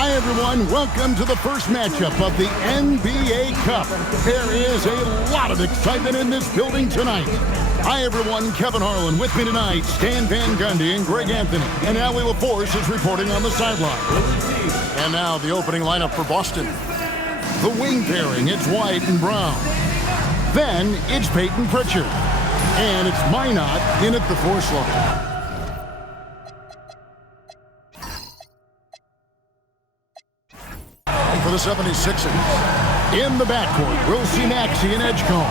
Hi, everyone. Welcome to the first matchup of the NBA Cup. There is a lot of excitement in this building tonight. Hi, everyone. Kevin Harlan with me tonight, Stan Van Gundy and Greg Anthony. And now Will Force is reporting on the sideline. And now the opening lineup for Boston. The wing pairing, it's White and Brown. Then it's Peyton Pritchard. And it's Minot in at the 4 slot. For the 76ers. In the backcourt, we'll see Maxey and Edgecombe.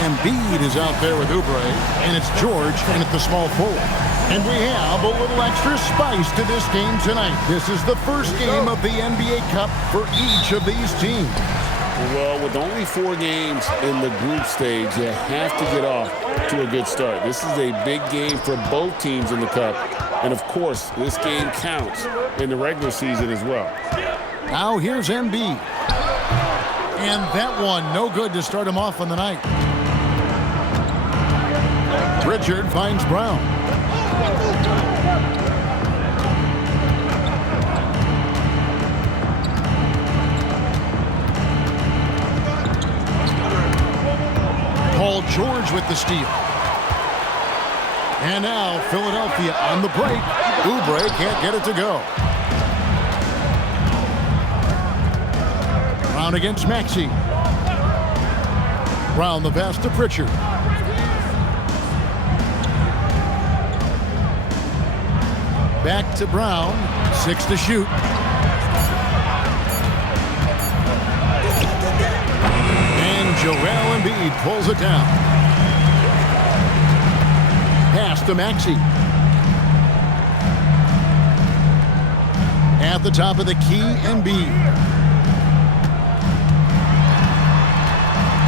Embiid is out there with Oubre, and it's George in at the small forward. And we have a little extra spice to this game tonight. This is the first game of the NBA Cup for each of these teams. Well, with only 4 games in the group stage, you have to get off to a good start. This is a big game for both teams in the Cup. And, of course, this game counts in the regular season as well. Now here's Embiid. And that one, no good to start him off on the night. Pritchard finds Brown. Paul George with the steal. And now Philadelphia on the break. Oubre can't get it to go. Brown against Maxey. Brown the pass to Pritchard. Back to Brown. 6 to shoot. And Joel Embiid pulls it down. Pass to Maxey. At the top of the key, Embiid.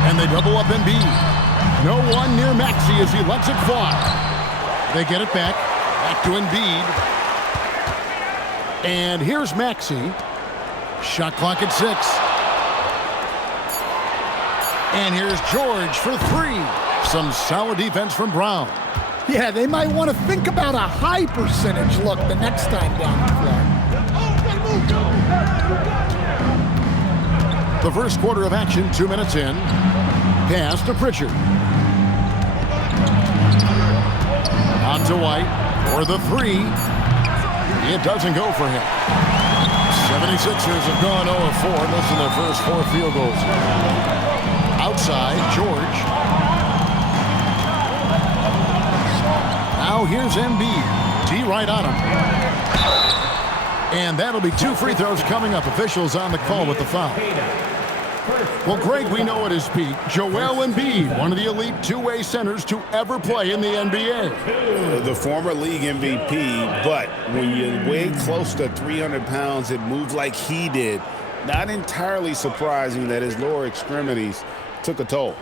And they double up Embiid. No one near Maxey as he lets it fly. They get it back. Back to Embiid. And here's Maxey. Shot clock at 6. And here's George for 3. Some solid defense from Brown. Yeah, they might want to think about a high percentage look the next time down the floor. The first quarter of action, 2 minutes in. Pass to Pritchard. On to White for the 3. It doesn't go for him. 76ers have gone 0-4, missing their first 4 field goals. Outside, George. Now here's Embiid. D right on him. And that'll be 2 free throws coming up. Officials on the call with the foul. Well, Greg, we know at his peak, Joel Embiid, one of the elite two-way centers to ever play in the NBA. The former league MVP, but when you weigh close to 300 pounds, it moved like he did. Not entirely surprising that his lower extremities took a toll.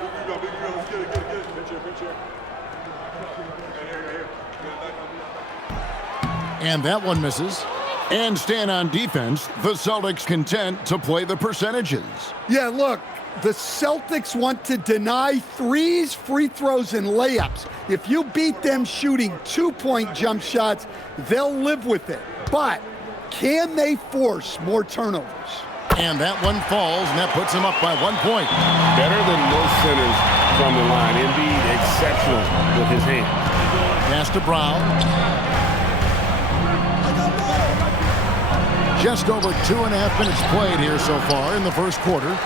And that one misses. And stand on defense, the Celtics content to play the percentages. Yeah, look, the Celtics want to deny threes, free throws, and layups. If you beat them shooting 2-point jump shots, they'll live with it. But can they force more turnovers? And that one falls, and that puts them up by 1 point. Better than most centers from the line. Embiid exceptional with his hand. Pass to Brown. Just over 2.5 minutes played here so far in the first quarter.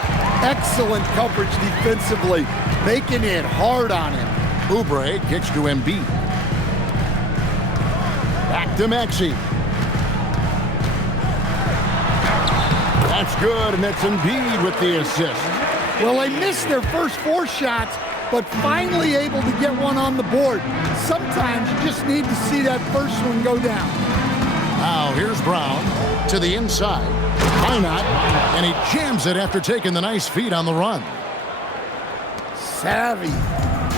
Excellent coverage defensively, making it hard on him. Oubre kicks to Embiid. Back to Maxey. That's good, and that's Embiid with the assist. Well, they missed their first 4 shots, but finally able to get one on the board. Sometimes you just need to see that first one go down. Now here's Brown to the inside. Why not? And he jams it after taking the nice feed on the run. Savvy.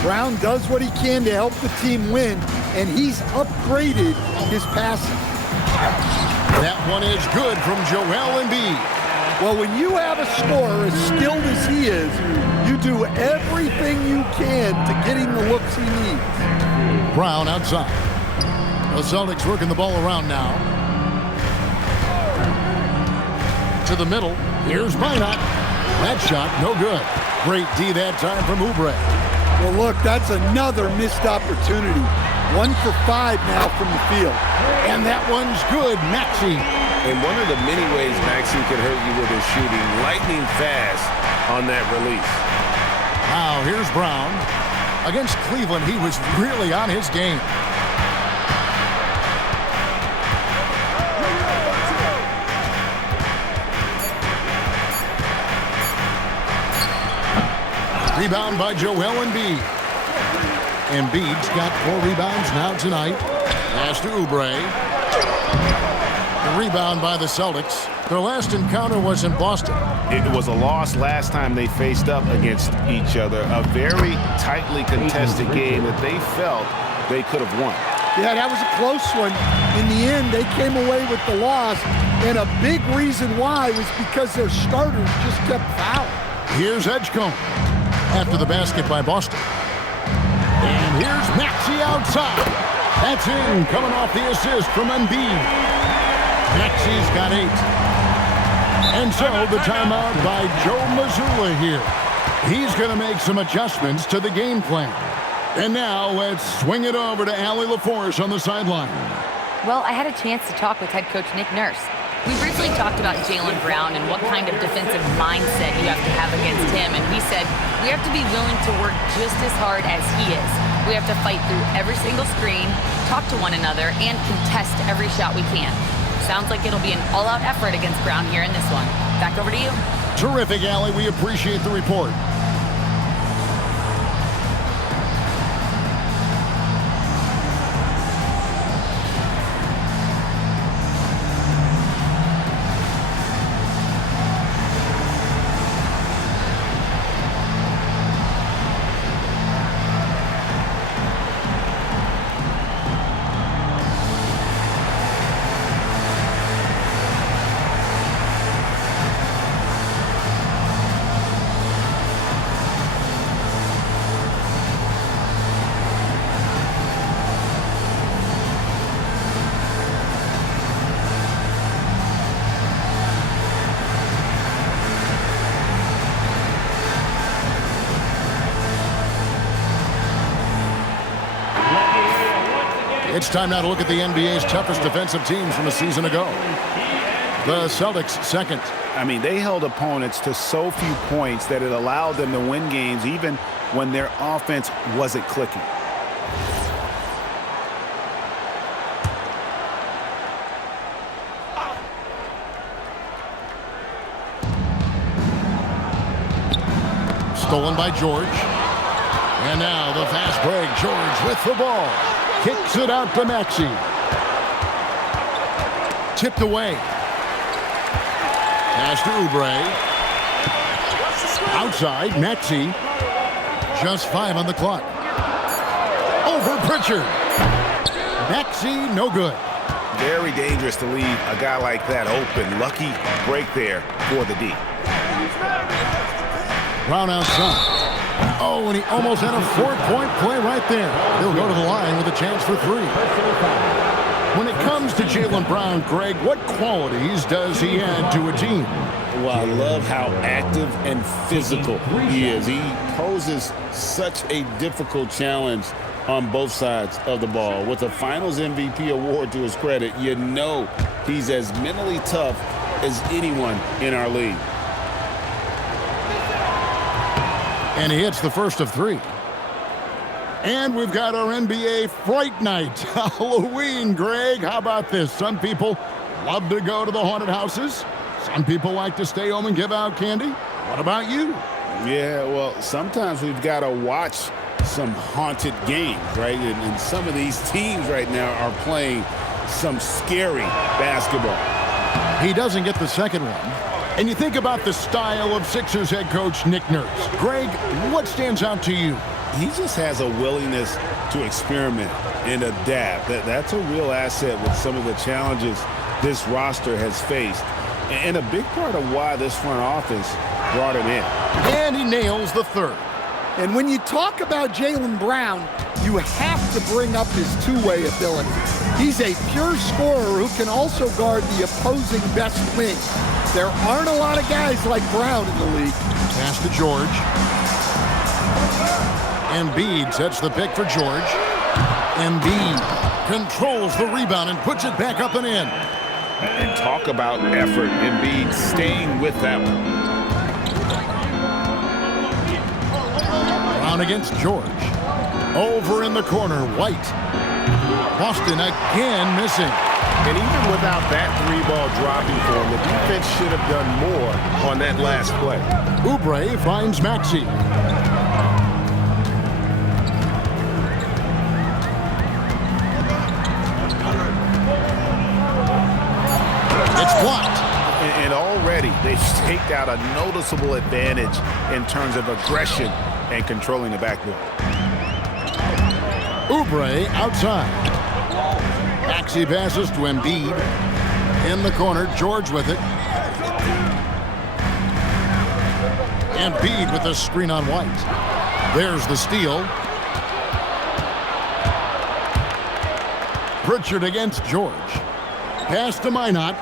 Brown does what he can to help the team win, and he's upgraded his passing. That one is good from Joel Embiid. Well, when you have a scorer as skilled as he is, you do everything you can to get him the looks he needs. Brown outside. The Celtics working the ball around now. To the middle. Here's Minot. That shot, no good. Great D that time from Oubre. Well, look, that's another missed opportunity. 1 for 5 now from the field. And that one's good. Maxey. And one of the many ways Maxey can hurt you with his shooting, lightning fast on that release. Now, here's Brown. Against Cleveland, he was really on his game. Rebound by Joel Embiid. Embiid's got 4 rebounds now tonight. Pass to Oubre. The rebound by the Celtics. Their last encounter was in Boston. It was a loss last time they faced up against each other. A very tightly contested game that they felt they could have won. Yeah, that was a close one. In the end, they came away with the loss, and a big reason why was because their starters just kept fouling. Here's Edgecombe after the basket by Boston. And here's Maxey outside. That's in, coming off the assist from Embiid. Maxey's got 8. And so the timeout by Joe Mazzulla here. He's going to make some adjustments to the game plan. And now let's swing it over to Allie LaForce on the sideline. Well, I had a chance to talk with head coach Nick Nurse. We briefly talked about Jaylen Brown and what kind of defensive mindset you have to have against him. And he said, we have to be willing to work just as hard as he is. We have to fight through every single screen, talk to one another, and contest every shot we can. Sounds like it'll be an all-out effort against Brown here in this one. Back over to you. Terrific, Allie. We appreciate the report. It's time now to look at the NBA's toughest defensive teams from a season ago. The Celtics second. I mean, they held opponents to so few points that it allowed them to win games even when their offense wasn't clicking. Stolen by George. And now the fast break. George with the ball. Kicks it out to Maxey. Tipped away. Pass to Oubre. Outside, Maxey. Just 5 on the clock. Over Pritchard. Maxey, no good. Very dangerous to leave a guy like that open. Lucky break there for the D. Brown outside. Oh, and he almost had a 4-point play right there. He'll go to the line with a chance for 3. When it comes to Jaylen Brown, Greg, what qualities does he add to a team? Well, I love how active and physical he is. He poses such a difficult challenge on both sides of the ball. With a Finals MVP award to his credit, you know he's as mentally tough as anyone in our league. And he hits the first of 3. And we've got our NBA Fright Night. Halloween, Greg. How about this? Some people love to go to the haunted houses. Some people like to stay home and give out candy. What about you? Yeah, well, sometimes we've got to watch some haunted games, right? And some of these teams right now are playing some scary basketball. He doesn't get the second one. And you think about the style of Sixers head coach Nick Nurse. Greg, what stands out to you? He just has a willingness to experiment and adapt. That's a real asset with some of the challenges this roster has faced. And a big part of why this front office brought him in. And he nails the third. And when you talk about Jaylen Brown, you have to bring up his two-way ability. He's a pure scorer who can also guard the opposing best wing. There aren't a lot of guys like Brown in the league. Pass to George. Embiid sets the pick for George. Embiid controls the rebound and puts it back up and in. And talk about effort. Embiid staying with that one. Brown against George. Over in the corner, White. Boston again missing. And even without that three-ball dropping for him, the defense should have done more on that last play. Oubre finds Maxey. It's blocked. And already they've staked out a noticeable advantage in terms of aggression and controlling the backboard. Oubre outside. Maxey passes to Embiid. In the corner, George with it. Embiid with the screen on White. There's the steal. Pritchard against George. Pass to Minot.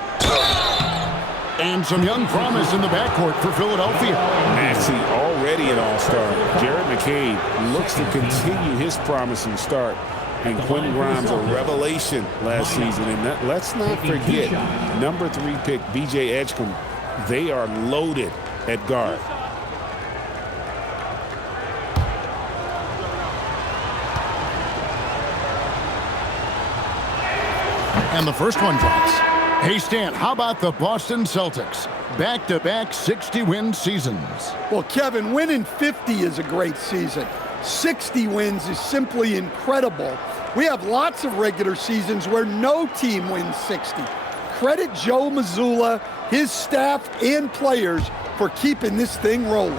And some young promise in the backcourt for Philadelphia. Maxey already an all-star. Jared McCabe looks to continue his promising start. And Quentin Grimes, a revelation last season. And let's not forget, number 3 pick B.J. Edgecombe. They are loaded at guard. And the first one drops. Hey, Stan, how about the Boston Celtics? Back-to-back 60-win seasons. Well, Kevin, winning 50 is a great season. 60 wins is simply incredible. We have lots of regular seasons where no team wins 60. Credit Joe Mazzulla, his staff, and players for keeping this thing rolling.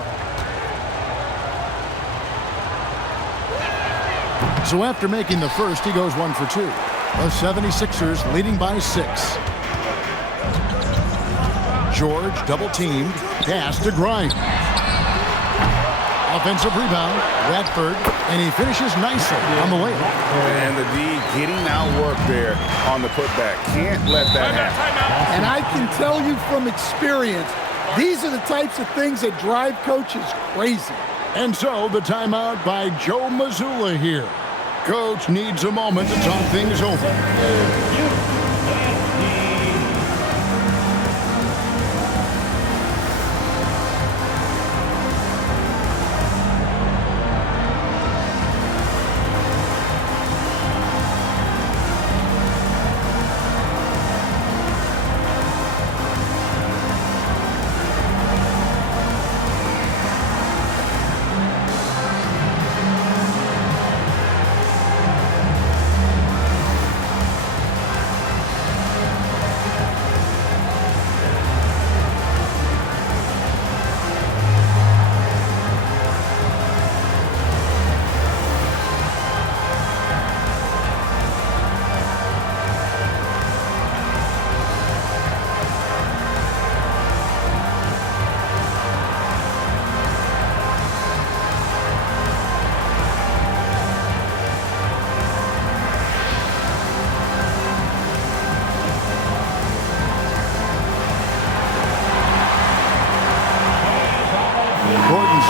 So after making the first, he goes 1 for 2. The 76ers leading by 6. George double-teamed. Pass to Grimes. Offensive rebound. Radford. And he finishes nicely on the layup. And the D getting outwork there on the putback. Can't let that happen. And I can tell you from experience, these are the types of things that drive coaches crazy. And so the timeout by Joe Mazzulla here. Coach needs a moment to talk things over.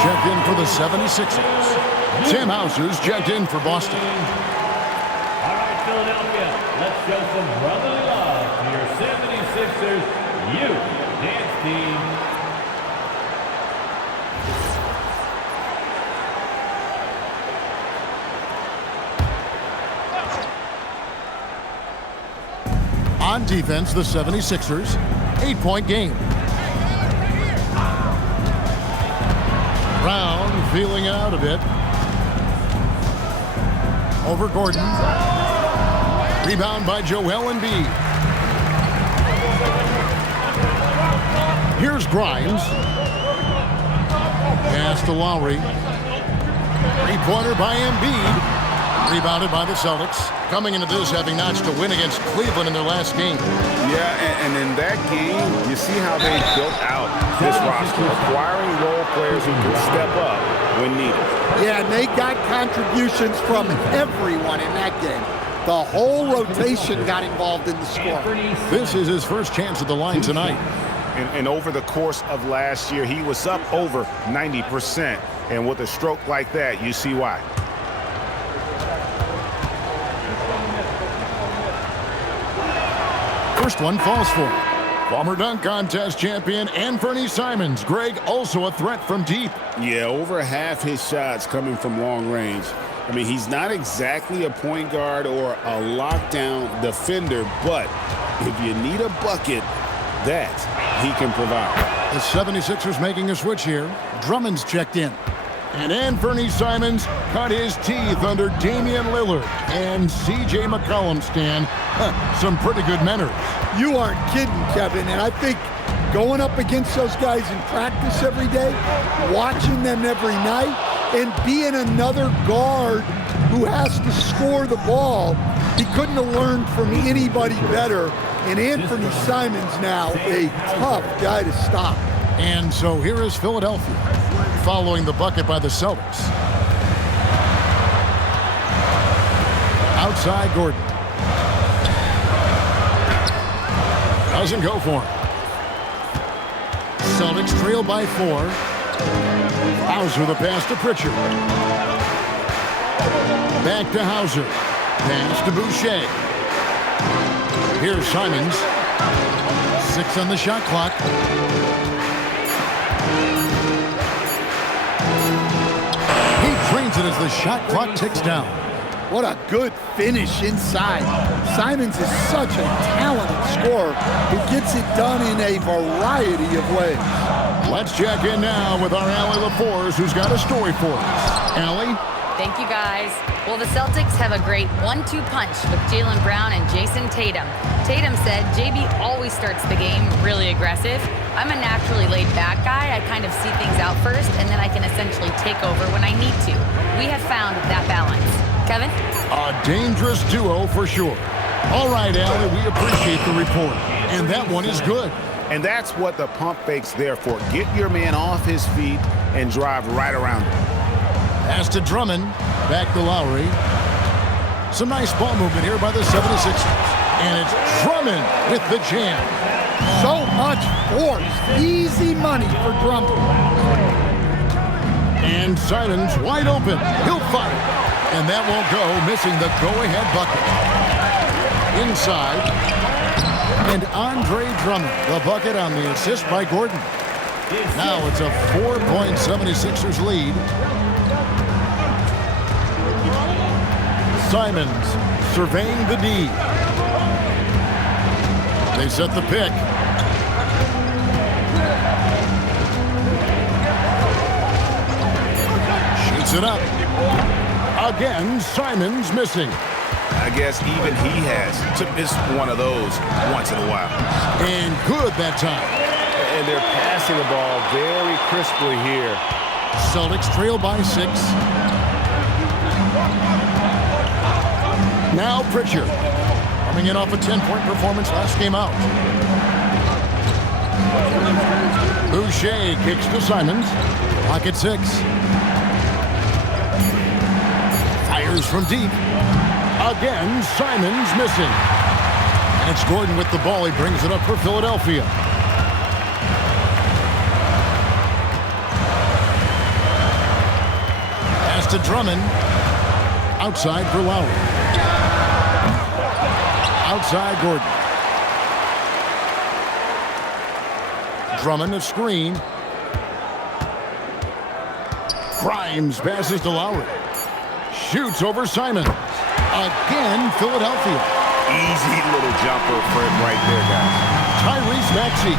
Checked in for the 76ers. Tim Houses checked in for Boston. All right, Philadelphia, let's show some brotherly love to your 76ers youth dance team. On defense, the 76ers, 8-point game. Brown feeling it out a bit. Over Gordon. Rebound by Joel Embiid. Here's Grimes. Pass to Lowry. Three-pointer by Embiid. Rebounded by the Celtics. Coming into this having notched a win against Cleveland in their last game. Yeah, and in that game, you see how they built out this roster, acquiring role players who can step up when needed. Yeah, and they got contributions from everyone in that game. The whole rotation got involved in the score. This is his first chance at the line tonight. And over the course of last year, he was up over 90%. And with a stroke like that, you see why. First one falls for him. Former dunk contest champion Anthony Simons. Greg, also a threat from deep. Yeah, over half his shots coming from long range. I mean, he's not exactly a point guard or a lockdown defender, but if you need a bucket, that he can provide. The 76ers making a switch here. Drummond's checked in. And Anthony Simons cut his teeth under Damian Lillard and C.J. McCollum, Stan. Some pretty good manners. You aren't kidding, Kevin. And I think going up against those guys in practice every day, watching them every night, and being another guard who has to score the ball, he couldn't have learned from anybody better. And Anthony Simons now a tough guy to stop. And so here is Philadelphia, following the bucket by the Celtics. Outside Gordon. Doesn't go for him. Celtics trail by 4. Hauser the pass to Pritchard. Back to Hauser. Pass to Boucher. Here's Simons. 6 on the shot clock. He drains it as the shot clock ticks down. What a good finish inside. Simons is such a talented scorer who gets it done in a variety of ways. Let's check in now with our Allie LaForce, who's got a story for us. Allie? Thank you, guys. Well, the Celtics have a great 1-2 punch with Jaylen Brown and Jason Tatum. Tatum said, JB always starts the game really aggressive. I'm a naturally laid-back guy. I kind of see things out first, and then I can essentially take over when I need to. We have found that balance. Kevin? A dangerous duo for sure. All right, Allie, we appreciate the report. And that one is good. And that's what the pump fake's there for. Get your man off his feet and drive right around him. Pass to Drummond. Back to Lowry. Some nice ball movement here by the 76ers. And it's Drummond with the jam. So much force. Easy money for Drummond. And Simons wide open. He'll fire. And that won't go, missing the go-ahead bucket. Inside. And Andre Drummond, the bucket on the assist by Gordon. Now it's a 4-point 76ers lead. Simons surveying the D. They set the pick. Shoots it up. Again, Simons missing. I guess even he has to miss one of those once in a while. And good that time. And they're passing the ball very crisply here. Celtics trail by 6. Now Pritchard, coming in off a 10-point performance last game out. Boucher kicks to Simons. Pocket 6. Fires from deep. Again, Simons missing. And it's Gordon with the ball. He brings it up for Philadelphia. Pass to Drummond. Outside for Lowry. Outside Gordon. Drummond a screen. Grimes passes to Lowry. Shoots over Simons. Again, Philadelphia. Easy little jumper for him right there, guys. Tyrese Maxey.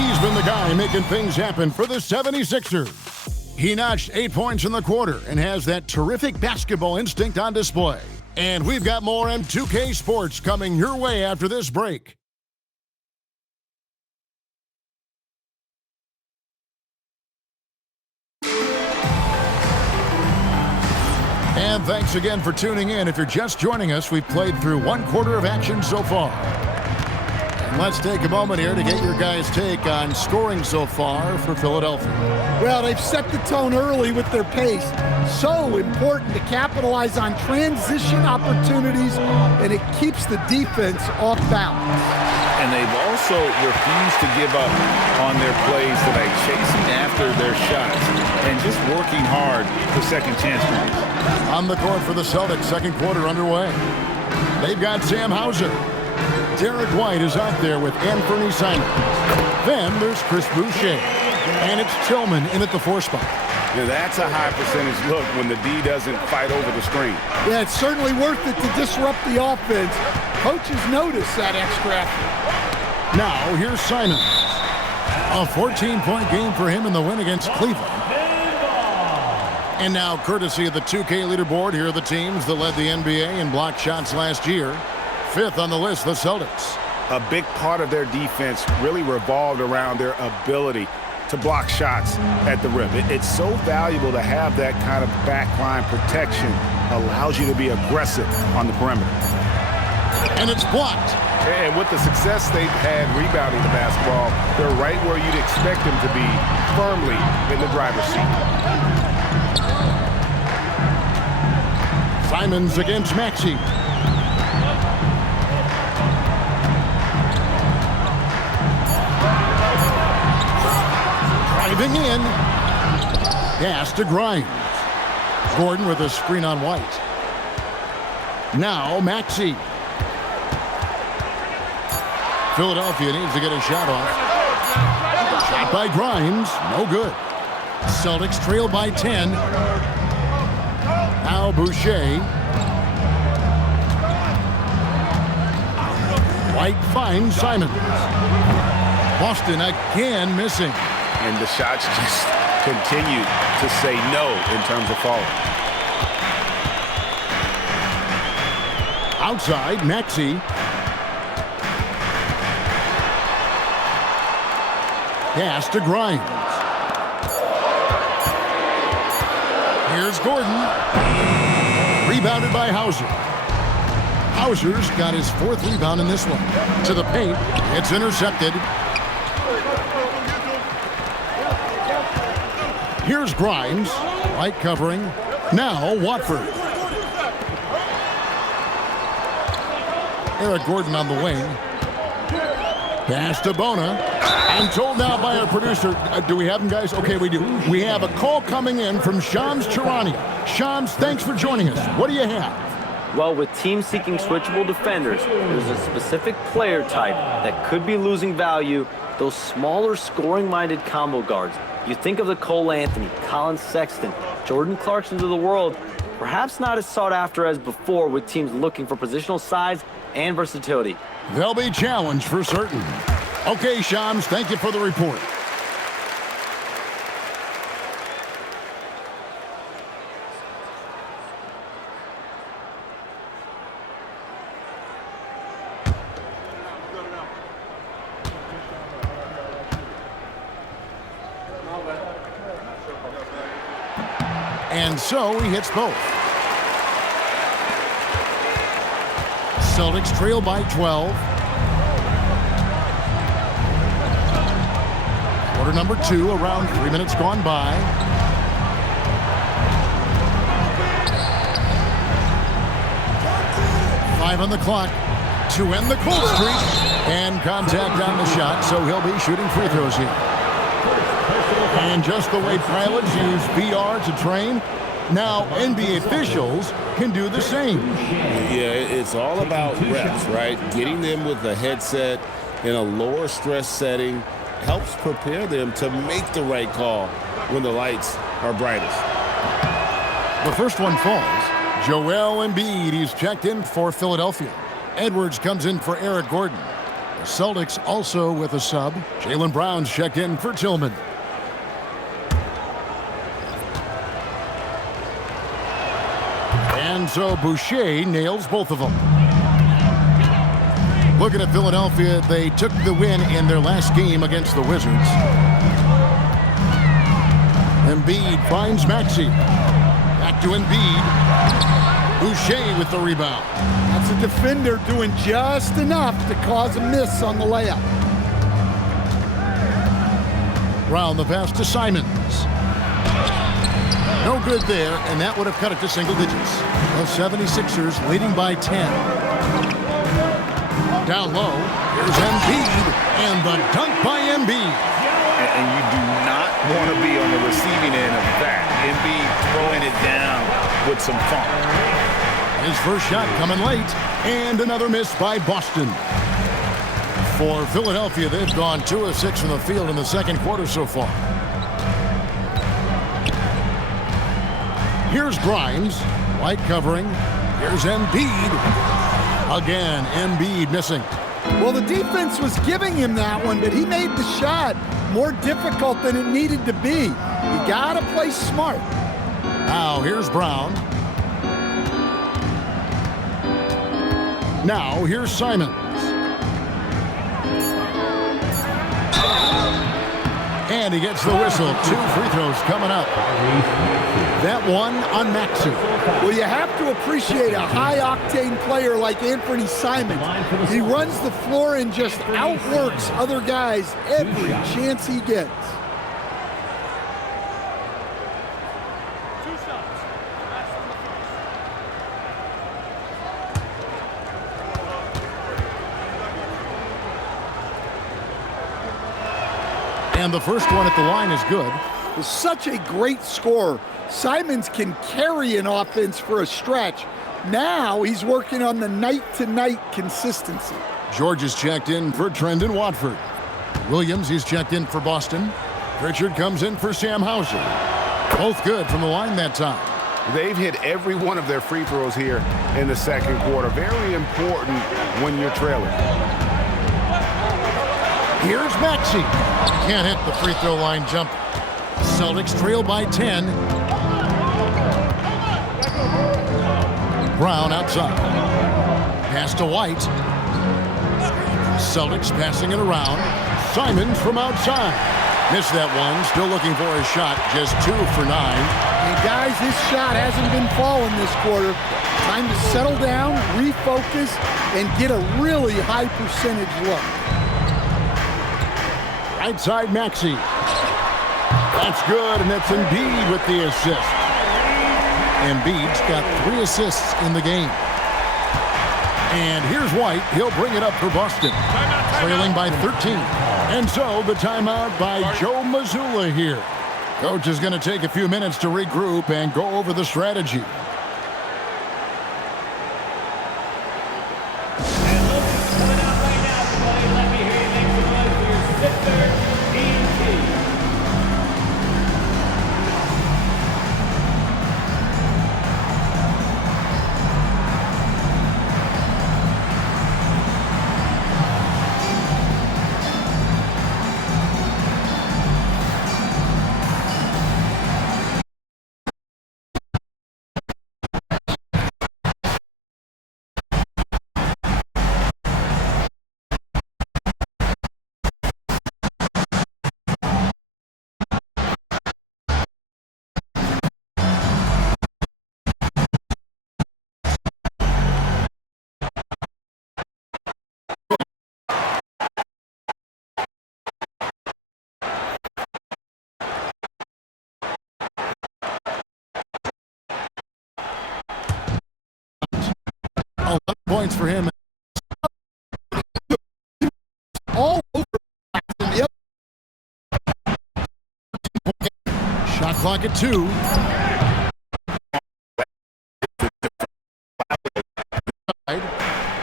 He's been the guy making things happen for the 76ers. He notched 8 points in the quarter and has that terrific basketball instinct on display. And we've got more M2K Sports coming your way after this break. And thanks again for tuning in. If you're just joining us, we've played through 1 quarter of action so far. And Let's take a moment here to get your guys' take on scoring so far for Philadelphia. Well, they've set the tone early with their pace. So important to capitalize on transition opportunities, and it keeps the defense off balance. And they've also refused to give up on their plays tonight, chasing after their shots and just working hard for second chance points. On the court for the Celtics, second quarter underway. They've got Sam Hauser. Derek White is out there with Anthony Simons. Then there's Chris Boucher. And it's Tillman in at the 4 spot. Yeah, that's a high percentage look when the D doesn't fight over the screen. Yeah, it's certainly worth it to disrupt the offense. Coaches notice that extra effort. Now, here's Simons. A 14-point game for him in the win against Cleveland. And now, courtesy of the 2K leaderboard, here are the teams that led the NBA in block shots last year. 5th on the list, the Celtics. A big part of their defense really revolved around their ability to block shots at the rim. It's so valuable to have that kind of backline protection. Allows you to be aggressive on the perimeter. And it's blocked. And with the success they've had rebounding the basketball, they're right where you'd expect them to be, firmly in the driver's seat. Simons against Maxey. Driving in. Pass to Grimes. Gordon with a screen on White. Now Maxey. Philadelphia needs to get a shot off. Shot by Grimes. No good. Celtics trail by 10. Now Boucher. White finds Simons. Boston again missing. And the shots just continue to say no in terms of falling. Outside, Maxey. Pass to Grimes. Here's Gordon. Rebounded by Hauser. Hauser's got his 4th rebound in this one. To the paint. It's intercepted. Here's Grimes. White covering. Now Watford. Eric Gordon on the wing. Pass to Bona. I'm told now by our producer, do we have him, guys? Okay, we do. We have a call coming in from Shams Charania. Shams, thanks for joining us. What do you have? Well, with teams seeking switchable defenders, there's a specific player type that could be losing value, those smaller scoring-minded combo guards. You think of the Cole Anthony, Colin Sexton, Jordan Clarksons of the world, perhaps not as sought after as before with teams looking for positional size and versatility. They'll be challenged for certain. Okay, Shams, thank you for the report. And so he hits both. Celtics trail by 12. Quarter number 2, around 3 minutes gone by. Five on the clock to end the cold streak. And contact on the shot, so he'll be shooting free throws here. And just the way pilots use VR to train, now NBA officials can do the same. Yeah, it's all about reps, right? Getting them with a headset in a lower stress setting helps prepare them to make the right call when the lights are brightest. The first one falls. Joel Embiid, he's checked in for Philadelphia. Edwards comes in for Eric Gordon. The Celtics also with a sub. Jaylen Brown's checked in for Tillman. And so Boucher nails both of them. Looking at Philadelphia, they took the win in their last game against the Wizards. Embiid finds Maxey. Back to Embiid. Boucher with the rebound. That's a defender doing just enough to cause a miss on the layup. Brown the pass to Simons. No good there, and that would have cut it to single digits. The 76ers leading by 10. Down low, here's Embiid, and the dunk by Embiid. And you do not want to be on the receiving end of that. Embiid throwing it down with some funk. His first shot coming late, and another miss by Boston. For Philadelphia, they've gone 2 of 6 from the field in the second quarter so far. Here's Grimes, white covering. Here's Embiid. Again, Embiid missing. Well, the defense was giving him that one, but he made the shot more difficult than it needed to be. You gotta play smart. Now, here's Brown. Now, here's Simons. And he gets the whistle. 2 free throws coming up. That one on Maxey. Well, you have to appreciate a high-octane player like Anthony Simons. He runs the floor and just outworks other guys every chance he gets. And the first one at the line is good. Is such a great scorer. Simons can carry an offense for a stretch. Now he's working on the night-to-night consistency. George is checked in for Trendon Watford. Williams, he's checked in for Boston. Pritchard comes in for Sam Hauser. Both good from the line that time. They've hit every one of their free throws here in the second quarter. Very important when you're trailing. Here's Maxey. Can't hit the free throw line jump. Celtics trail by 10. Brown outside. Pass to White. Celtics passing it around. Simons from outside. Missed that one. Still looking for a shot. Just 2 for 9. And guys, this shot hasn't been falling this quarter. Time to settle down, refocus, and get a really high percentage look. Right side Maxey. That's good, and that's Embiid with the assist. Embiid's got 3 assists in the game. And here's White. He'll bring it up for Boston. Trailing by 13. And so the timeout by Joe Mazzulla here. Coach is going to take a few minutes to regroup and go over the strategy. Points for him. All over. Shot clock at 2.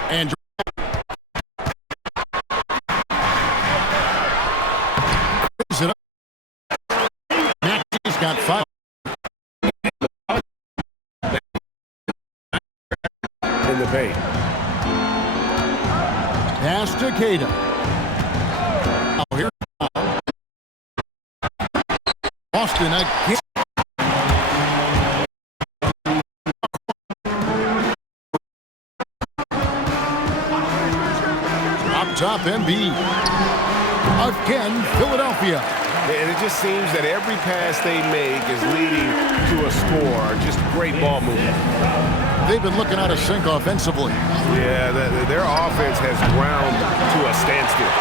And Maxey's got 5. In the paint. Pass to Cada. Oh, here. Boston again. Up top, Embiid. Again, Philadelphia. And it just seems that every pass they make is leading to a score. Just great ball movement. they've been looking out of sync offensively. Yeah, their offense has ground to a standstill.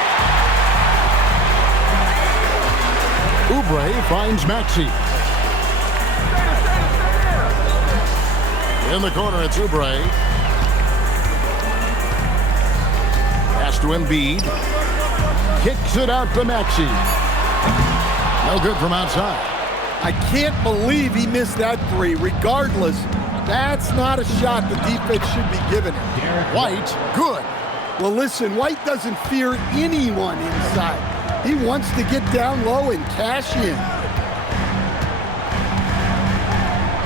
Oubre finds Maxey. In the corner, it's Oubre. Pass to Embiid. Kicks it out to Maxey. No good from outside. I can't believe he missed that three. Regardless, that's not a shot the defense should be giving him. White, good. Well, listen, White doesn't fear anyone inside. He wants to get down low and cash in.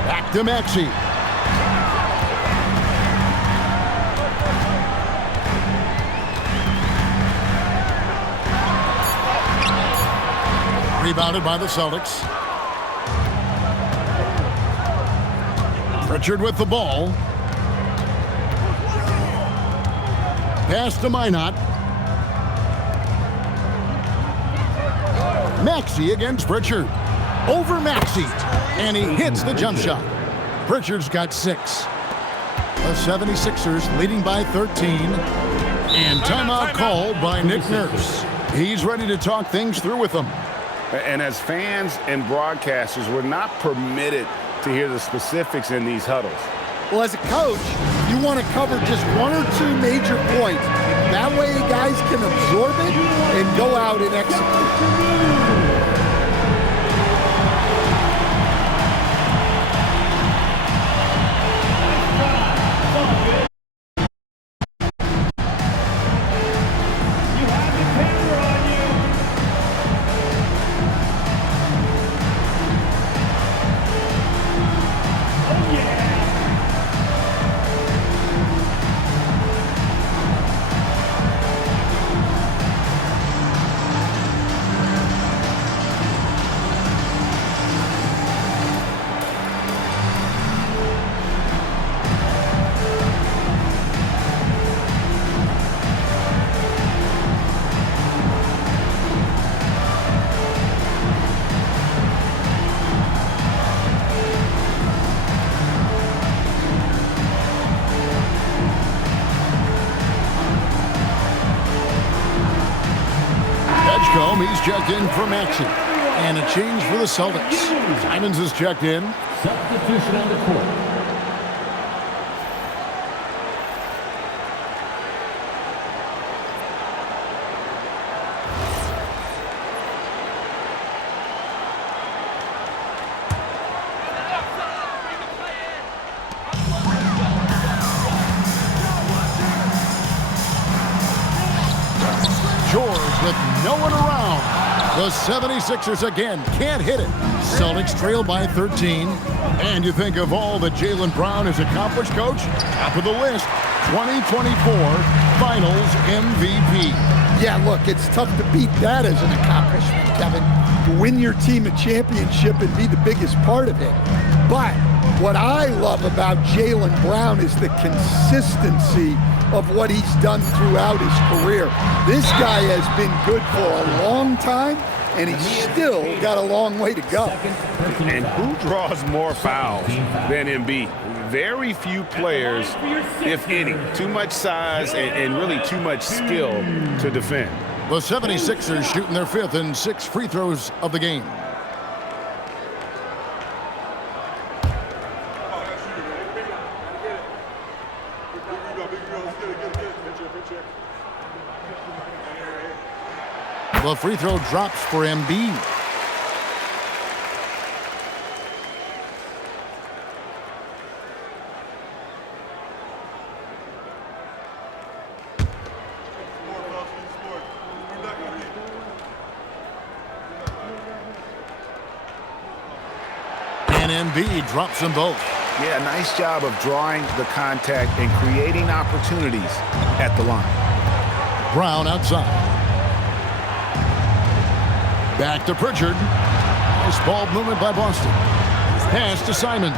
Back to Maxey. Rebounded by the Celtics. Pritchard with the ball. Pass to Minot. Maxey against Pritchard. Over Maxey. And he hits the jump shot. Pritchard's got 6. The 76ers leading by 13. And timeout called by Nick Nurse. He's ready to talk things through with them. And as fans and broadcasters, we're not permitted to hear the specifics in these huddles. Well, as a coach, you want to cover just 1 or 2 major points. That way guys can absorb it and go out and execute. He's checked in for Maxey. And a change for the Celtics. Simons is checked in. Substitution on the court. With no one around. The 76ers again can't hit it. Celtics trail by 13. And you think of all that Jaylen Brown has accomplished, Coach? Top of the list, 2024 Finals MVP. Yeah, look, it's tough to beat that as an accomplishment, Kevin. To win your team a championship and be the biggest part of it. But what I love about Jaylen Brown is the consistency of what he's done throughout his career. This guy has been good for a long time, and he's still got a long way to go. And who draws more fouls than Embiid? Very few players, if any. Too much size and really too much skill to defend. The 76ers shooting their 5th and 6th free throws of the game. The free throw drops for Embiid. And Embiid drops them both. Yeah, nice job of drawing the contact and creating opportunities at the line. Brown outside. Back to Pritchard. Nice ball movement by Boston. Pass to Simons.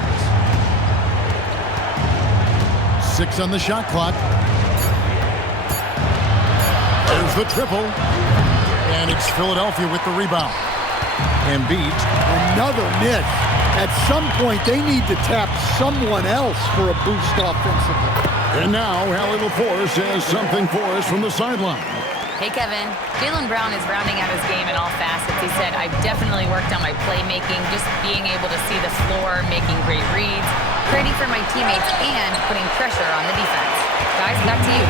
6 on the shot clock. There's the triple. And it's Philadelphia with the rebound. Embiid. Another miss. At some point, they need to tap someone else for a boost offensively. And now, Allie LaForce has something for us from the sideline. Hey, Kevin. Jaylen Brown is rounding out his game in all facets. He said, I've definitely worked on my playmaking, just being able to see the floor, making great reads, creating for my teammates, and putting pressure on the defense. Guys, back to you.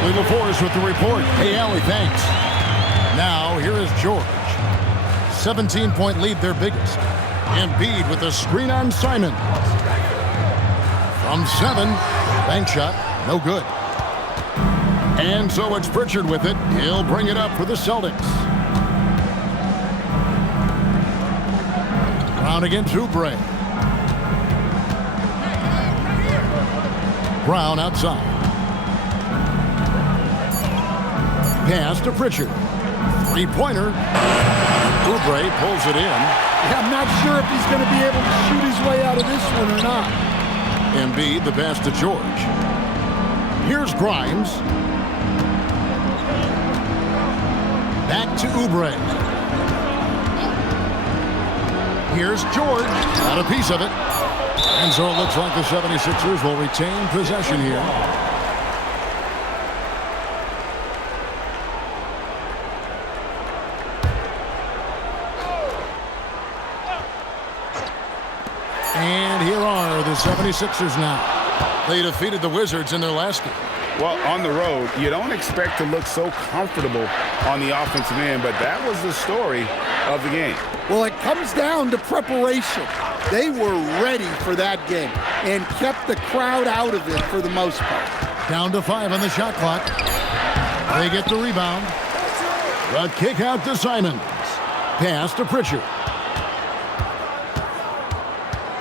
Allie LaForce with the report. Hey, Allie, thanks. Now, here is George. 17-point lead, their biggest. Embiid with the screen on Simon. From 7, bank shot, no good. And so it's Pritchard with it. He'll bring it up for the Celtics. Brown against Oubre. Brown outside. Pass to Pritchard. Three-pointer. Oubre pulls it in. Yeah, I'm not sure if he's going to be able to shoot his way out of this one or not. Embiid, the pass to George. Here's Grimes. Back to Oubre. Here's George. Got a piece of it. And so it looks like the 76ers will retain possession here. And here are the 76ers now. They defeated the Wizards in their last game. Well, on the road, you don't expect to look so comfortable on the offensive end, but that was the story of the game. Well, it comes down to preparation. They were ready for that game and kept the crowd out of it for the most part. Down to 5 on the shot clock. They get the rebound. The kick out to Simons. Pass to Pritchard.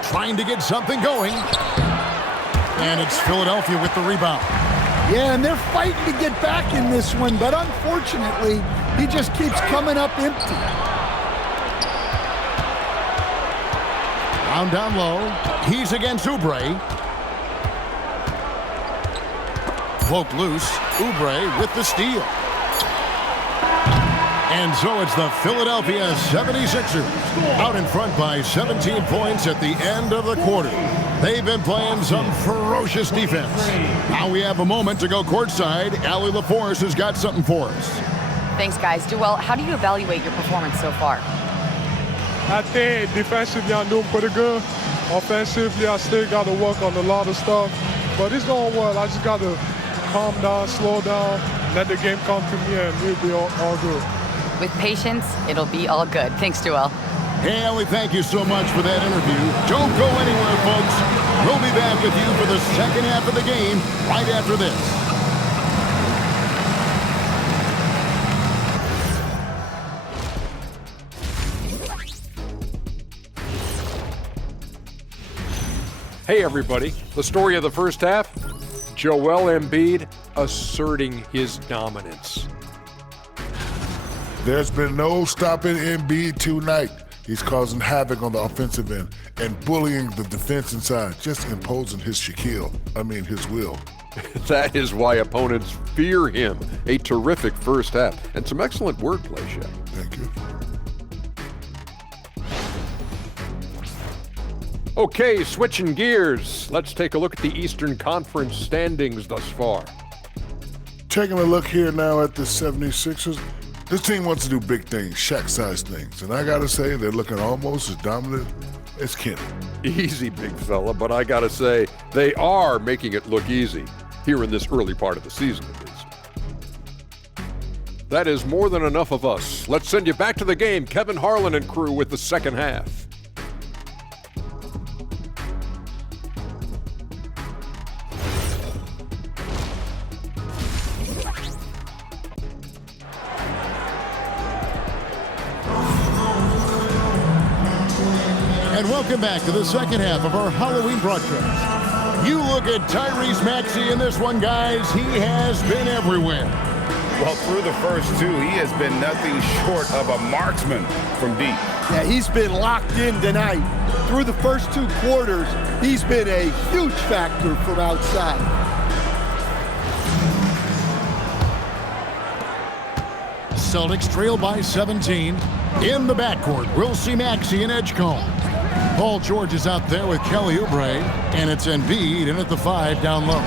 Trying to get something going. And it's Philadelphia with the rebound. Yeah, and they're fighting to get back in this one, but unfortunately, he just keeps coming up empty. Down low. He's against Oubre. Poked loose. Oubre with the steal. And so it's the Philadelphia 76ers out in front by 17 points at the end of the quarter. They've been playing some ferocious defense. Now we have a moment to go courtside. Allie LaForce has got something for us. Thanks, guys. Joel, how do you evaluate your performance so far? I think defensively I'm doing pretty good. Offensively, I still got to work on a lot of stuff. But it's going well. I just got to calm down, slow down, let the game come to me, and we'll be all good. With patience, it'll be all good. Thanks, Joel. Hey, Allie, thank you so much for that interview. Don't go anywhere, folks. We'll be back with you for the second half of the game right after this. Hey, everybody. The story of the first half, Joel Embiid asserting his dominance. There's been no stopping Embiid tonight. He's causing havoc on the offensive end and bullying the defense inside, just imposing his will. That is why opponents fear him. A terrific first half and some excellent wordplay, Shaq. Thank you. Okay, switching gears. Let's take a look at the Eastern Conference standings thus far. Taking a look here now at the 76ers. This team wants to do big things, Shaq-sized things. And I got to say, they're looking almost as dominant as Kenny. Easy, big fella, but I got to say, they are making it look easy here in this early part of the season, at least. That is more than enough of us. Let's send you back to the game. Kevin Harlan and crew with the second half. And welcome back to the second half of our Halloween broadcast. You look at Tyrese Maxey in this one, guys. He has been everywhere. Well, through the first two, he has been nothing short of a marksman from deep. Yeah, he's been locked in tonight. Through the first two quarters, he's been a huge factor from outside. Celtics trail by 17. In the backcourt, we'll see Maxey and Edgecombe. Paul George is out there with Kelly Oubre, and it's Embiid in at the 5 down low.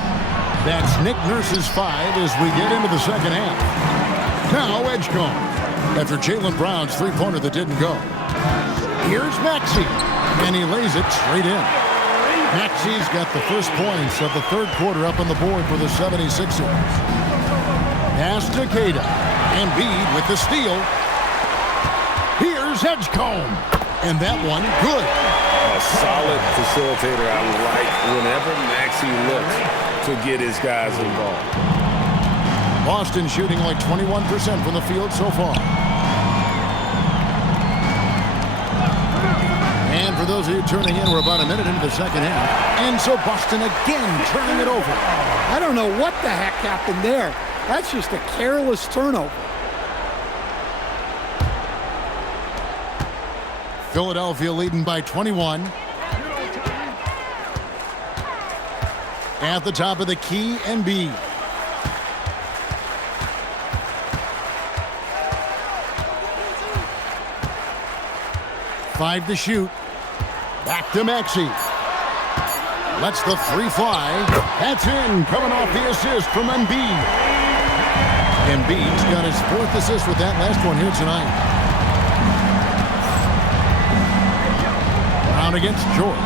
That's Nick Nurse's 5 as we get into the second half. Now Edgecombe after Jaylen Brown's three-pointer that didn't go. Here's Maxey, and he lays it straight in. Maxey's got the first points of the third quarter up on the board for the 76ers. Pass to Queta. Embiid with the steal. Here's Edgecombe. And that one, good. A solid facilitator. I like whenever Maxey looks to get his guys involved. Boston shooting like 21% from the field so far. And for those of you turning in, we're about a minute into the second half. And so Boston again turning it over. I don't know what the heck happened there. That's just a careless turnover. Philadelphia leading by 21. At the top of the key, Embiid. Five to shoot. Back to Maxey. Lets the three fly. That's in. Coming off the assist from Embiid. Embiid's got his fourth assist with that last one here tonight. Brown against George.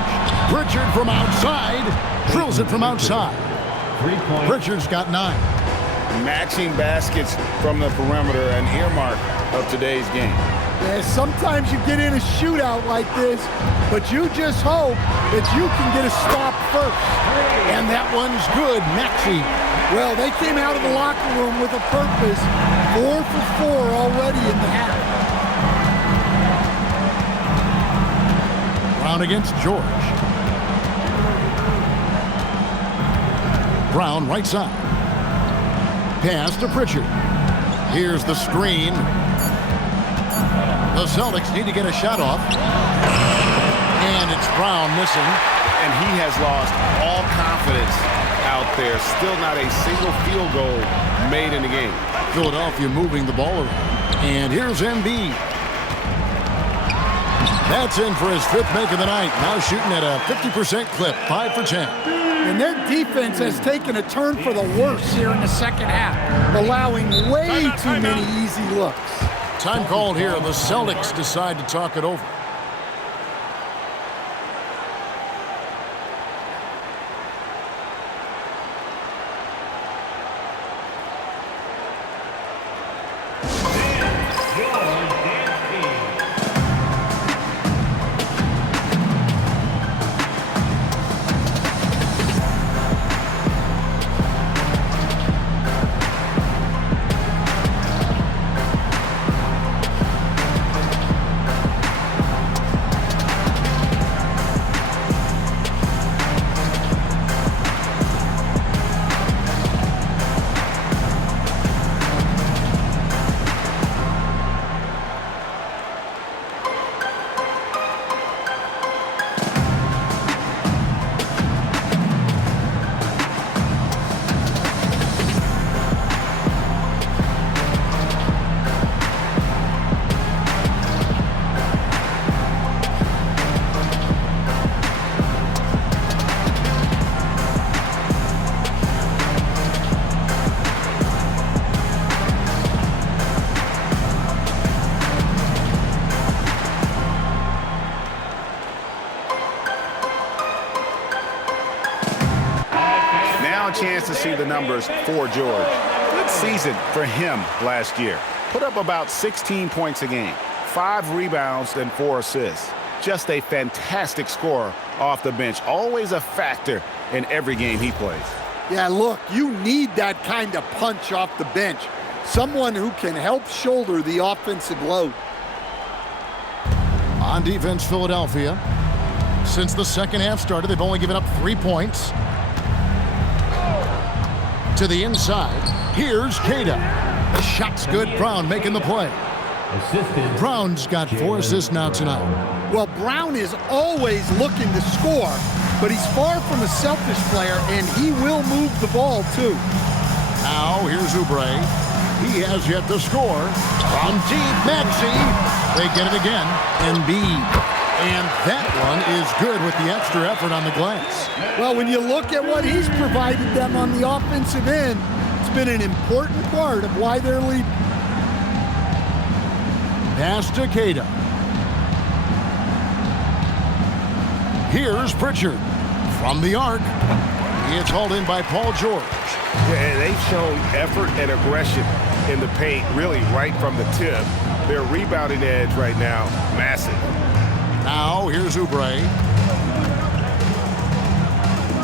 Pritchard from outside. Drills it from outside. Pritchard's got 9. Matching baskets from the perimeter, an earmark of today's game. Yeah, sometimes you get in a shootout like this, but you just hope that you can get a stop first. And that one's good. Maxey. Well, they came out of the locker room with a purpose. 4 for 4 already in the half. Brown against George. Brown right side. Pass to Pritchard. Here's the screen. The Celtics need to get a shot off. And it's Brown missing. And he has lost all confidence out there. Still not a single field goal made in the game. Philadelphia moving the ball around. And here's Embiid. That's in for his 5th make of the night. Now shooting at a 50% clip, 5 for 10. And their defense has taken a turn for the worse here in the second half, allowing way too many easy looks. Time called here. The Celtics decide to talk it over. Chance to see the numbers for George. Good season for him last year. Put up about 16 points a game, 5 rebounds and 4 assists. Just a fantastic scorer off the bench. Always a factor in every game he plays. Yeah, look, you need that kind of punch off the bench. Someone who can help shoulder the offensive load. On defense, Philadelphia. Since the second half started, they've only given up 3 points. To the inside. Here's Queta. The shot's good. Brown making the play. Brown's got 4 assists now tonight. Well, Brown is always looking to score, but he's far from a selfish player, and he will move the ball, too. Now, here's Oubre. He has yet to score. From deep, Maxey. They get it again. Embiid. And that one is good with the extra effort on the glass. Well, when you look at what he's provided them on the offensive end, it's been an important part of why they're leading. Pass to Queta. Here's Pritchard from the arc. He is hauled in by Paul George. Yeah, and they've shown effort and aggression in the paint, really right from the tip. Their rebounding edge right now, massive. Now here's Oubre.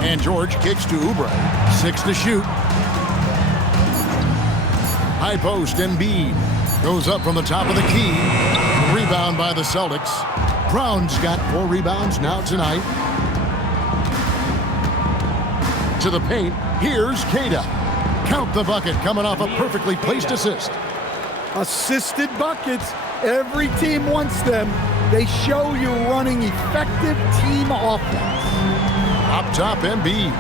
And George kicks to Oubre. 6 to shoot. High post, Embiid goes up from the top of the key. Rebound by the Celtics. Brown's got 4 rebounds now tonight. To the paint, here's Queta. Count the bucket coming off a perfectly placed assist. Assisted buckets. Every team wants them. They show you're running effective team offense. Up top, Embiid.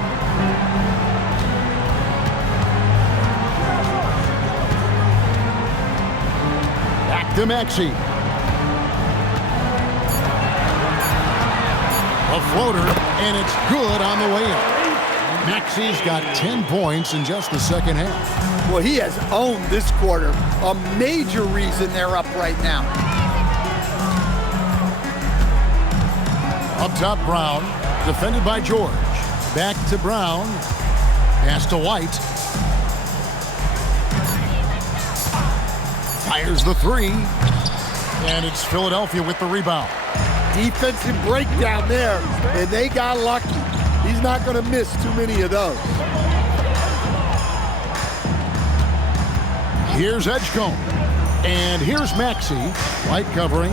Back to Maxey. A floater, and it's good on the way up. Maxey's got 10 points in just the second half. Well, he has owned this quarter. A major reason they're up right now. Up top, Brown. Defended by George. Back to Brown. Pass to White. Fires the 3. And it's Philadelphia with the rebound. Defensive breakdown there, and they got lucky. He's not going to miss too many of those. Here's Edgecombe. And here's Maxey. White covering.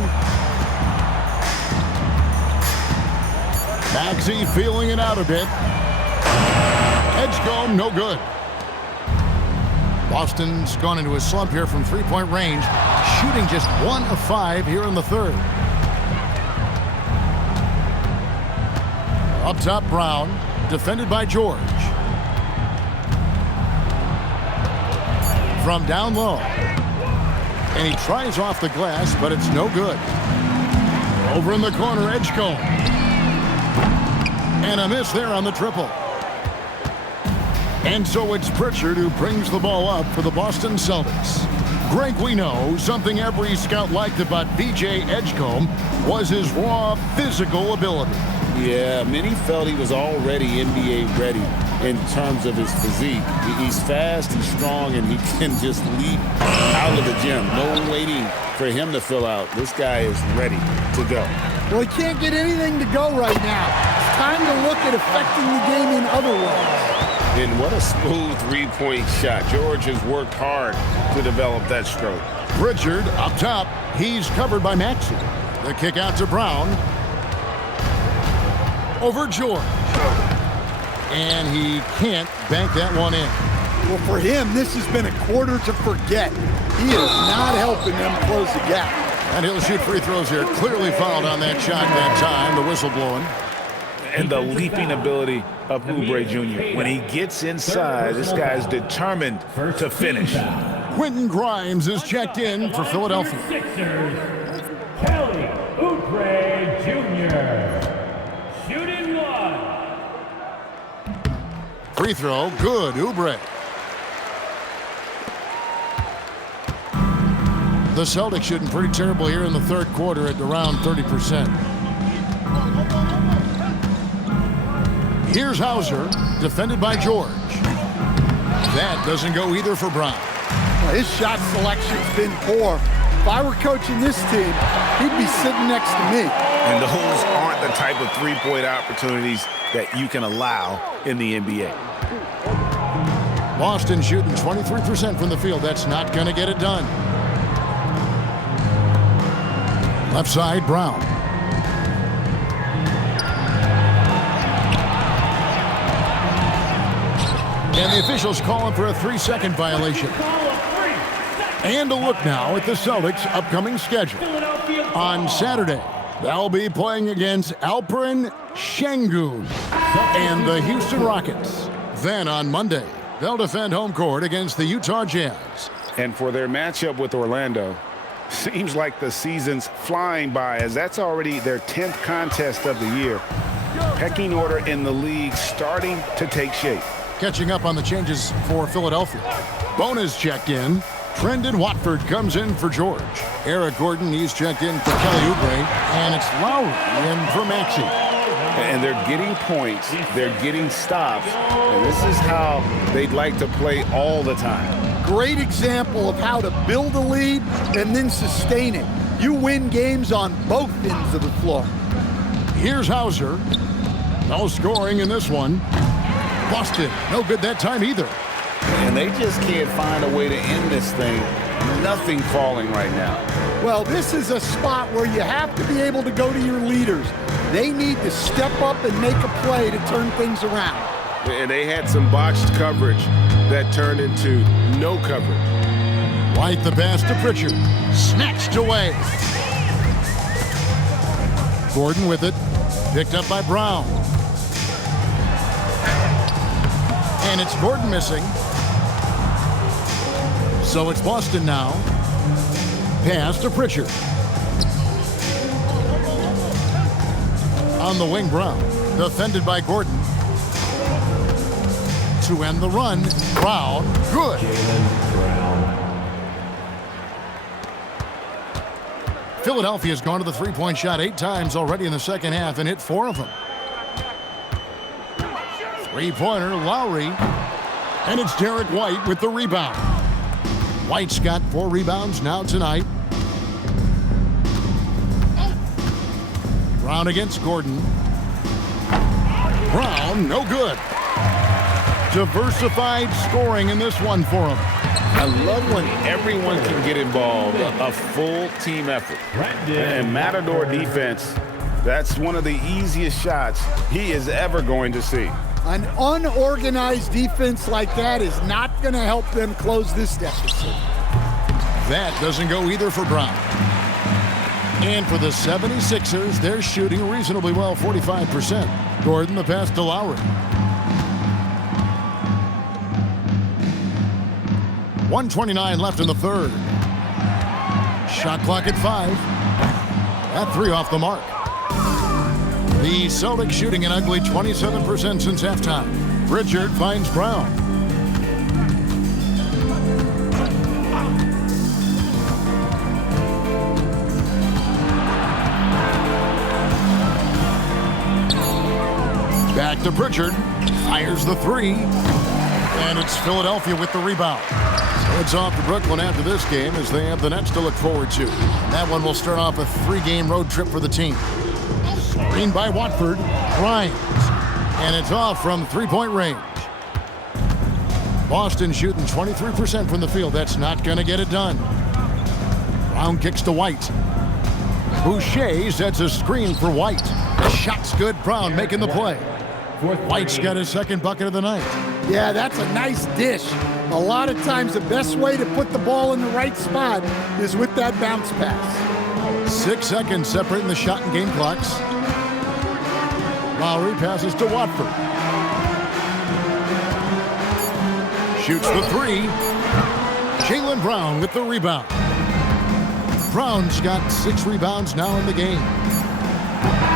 Maxey feeling it out a bit. Edgecombe, no good. Boston's gone into a slump here from three-point range, shooting just 1 of 5 here in the third. Up top, Brown, defended by George. From down low. And he tries off the glass, but it's no good. Over in the corner, Edgecombe. And a miss there on the triple. And so it's Pritchard who brings the ball up for the Boston Celtics. Greg, we know something every scout liked about VJ Edgecombe was his raw physical ability. Yeah, many felt he was already NBA ready in terms of his physique. He's fast, he's strong, and he can just leap out of the gym. No waiting for him to fill out. This guy is ready to go. Well, he can't get anything to go right now. It's time to look at affecting the game in other ways. And what a smooth three-point shot. George has worked hard to develop that stroke. Pritchard up top. He's covered by Maxey. The kick out to Brown. Over George. And he can't bank that one in. Well, for him, this has been a quarter to forget. He is not helping them close the gap. And he'll shoot free throws here. Clearly fouled on that shot that time. The whistle blowing. And the leaping ability of Oubre Jr. When he gets inside, this guy's determined to finish. Quentin Grimes is checked in for Philadelphia. Sixers, Kelly Oubre Jr. Shooting 1. Free throw, good, Oubre. The Celtics shooting pretty terrible here in the third quarter at around 30%. Here's Hauser, defended by George. That doesn't go either for Brown. Well, his shot selection's been poor. If I were coaching this team, he'd be sitting next to me. And those aren't the type of three-point opportunities that you can allow in the NBA. Boston shooting 23% from the field. That's not going to get it done. Left side, Brown. And the officials calling for a 3-second violation. And a look now at the Celtics' upcoming schedule. On Saturday, they'll be playing against Alperen Şengün and the Houston Rockets. Then on Monday, they'll defend home court against the Utah Jazz. And for their matchup with Orlando, Seems like the season's flying by, as that's already their 10th contest of the year. Pecking order in the league starting to take shape. Catching up on the changes for Philadelphia. Bonus checked in. Trendon Watford comes in for George. Eric Gordon, he's checked in for Kelly Oubre. And it's Lowry in for Maxey. And they're getting points, they're getting stops, and this is how they'd like to play all the time. Great example of how to build a lead and then sustain it. You win games on both ends of the floor. Here's Hauser. No scoring in this one. Boston, no good that time either. And they just can't find a way to end this thing. Nothing falling right now. Well, this is a spot where you have to be able to go to your leaders. They need to step up and make a play to turn things around. And they had some botched coverage that turned into no coverage. White the pass to Pritchard. Snatched away. Gordon with it. Picked up by Brown. And it's Gordon missing. So it's Boston now. Pass to Pritchard. On the wing, Brown. Defended by Gordon. To end the run, Brown. Good. Philadelphia's gone to the three-point shot 8 times already in the second half and hit 4 of them. Three-pointer, Lowry. And it's Derek White with the rebound. White's got 4 rebounds now tonight. Brown against Gordon. Brown, no good. Diversified scoring in this one for him. I love when everyone can get involved, a full team effort. And Matador defense, that's one of the easiest shots he is ever going to see. An unorganized defense like that is not going to help them close this deficit. That doesn't go either for Brown. And for the 76ers, they're shooting reasonably well, 45%. Gordon the pass to Lowry. 1:29 left in the third. Shot clock at 5. That 3 off the mark. The Celtics shooting an ugly 27% since halftime. Pritchard finds Brown. Back to Pritchard. Fires the 3. And it's Philadelphia with the rebound. So it's off to Brooklyn after this game as they have the Nets to look forward to. That one will start off a 3-game road trip for the team. Screen by Watford. Grimes. And it's off from 3-point range. Boston shooting 23% from the field. That's not going to get it done. Brown kicks to White. Boucher sets a screen for White. The shot's good. Brown making the play. White's got his second bucket of the night. Yeah, that's a nice dish. A lot of times the best way to put the ball in the right spot is with that bounce pass. 6 seconds separating the shot and game clocks. Lowry passes to Watford. Shoots the 3. Jaylen Brown with the rebound. Brown's got 6 rebounds now in the game.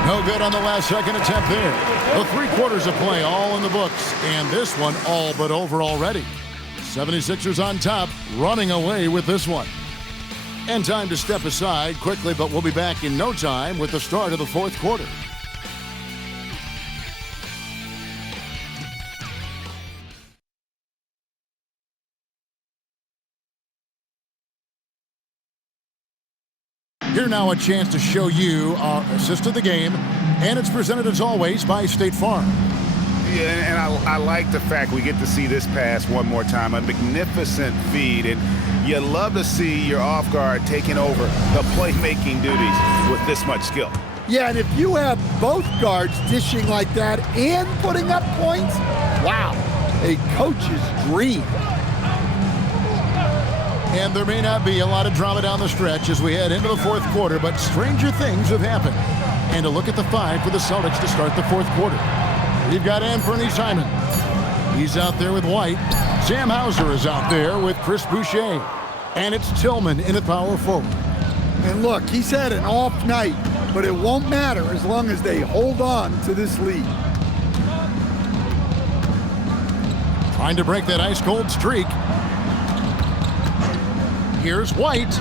No good on the last second attempt there. The 3 quarters of play all in the books, and this one all but over already. 76ers on top, running away with this one. And time to step aside quickly, but we'll be back in no time with the start of the 4th quarter. Here now a chance to show you our assist of the game, and it's presented as always by State Farm. Yeah, and I like the fact we get to see this pass one more time. A magnificent feed, and you love to see your off guard taking over the playmaking duties with this much skill. Yeah, and if you have both guards dishing like that and putting up points, wow, a coach's dream. And there may not be a lot of drama down the stretch as we head into the 4th quarter, but stranger things have happened. And a look at the 5 for the Celtics to start the 4th quarter. We've got Anthony Simon. He's out there with White. Sam Hauser is out there with Chris Boucher. And it's Tillman in at power forward. And look, he's had an off night, but it won't matter as long as they hold on to this lead. Trying to break that ice-cold streak. Here's White.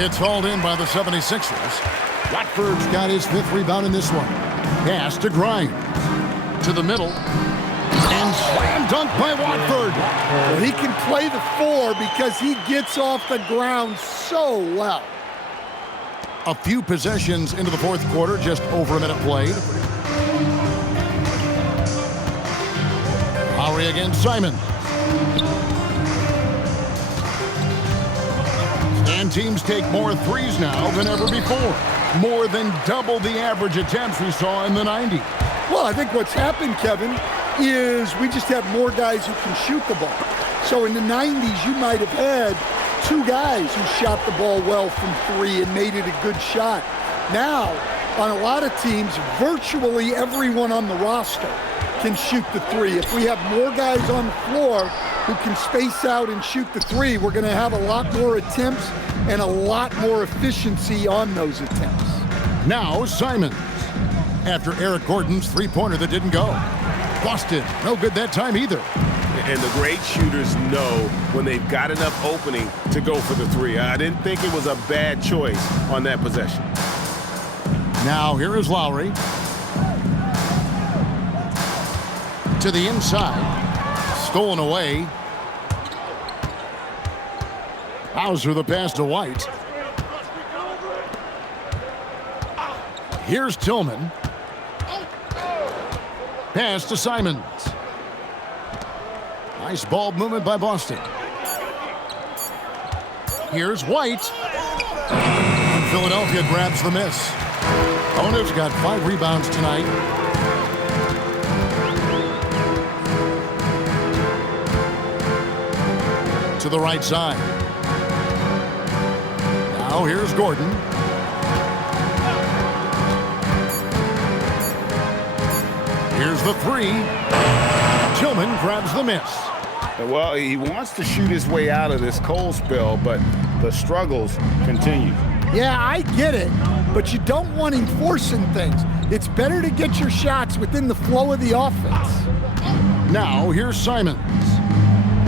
It's hauled in by the 76ers. Watford's got his 5th rebound in this one. Pass to Grimes. To the middle. And slam dunk by Watford. Well, he can play the 4 because he gets off the ground so well. A few possessions into the 4th quarter, just over a minute played. Lowry against Simon. And teams take more threes now than ever before. More than double the average attempts we saw in the 90s. Well, I think what's happened, Kevin, is we just have more guys who can shoot the ball. So in the 90s, you might have had 2 guys who shot the ball well from 3 and made it a good shot. Now, on a lot of teams, virtually everyone on the roster can shoot the 3. If we have more guys on the floor who can space out and shoot the 3, we're going to have a lot more attempts and a lot more efficiency on those attempts. Now Simons, after Eric Gordon's 3-pointer that didn't go. Busted, no good that time either. And the great shooters know when they've got enough opening to go for the 3. I didn't think it was a bad choice on that possession. Now here is Lowry. To the inside. Stolen away. Hauser the pass to White. Here's Tillman. Pass to Simons. Nice ball movement by Boston. Here's White. And Philadelphia grabs the miss. Bona's got 5 rebounds tonight. To the right side. Now here's Gordon. Here's the 3. Tillman grabs the miss. Well, he wants to shoot his way out of this cold spell, but the struggles continue. Yeah, I get it, but you don't want him forcing things. It's better to get your shots within the flow of the offense. Now here's Simons.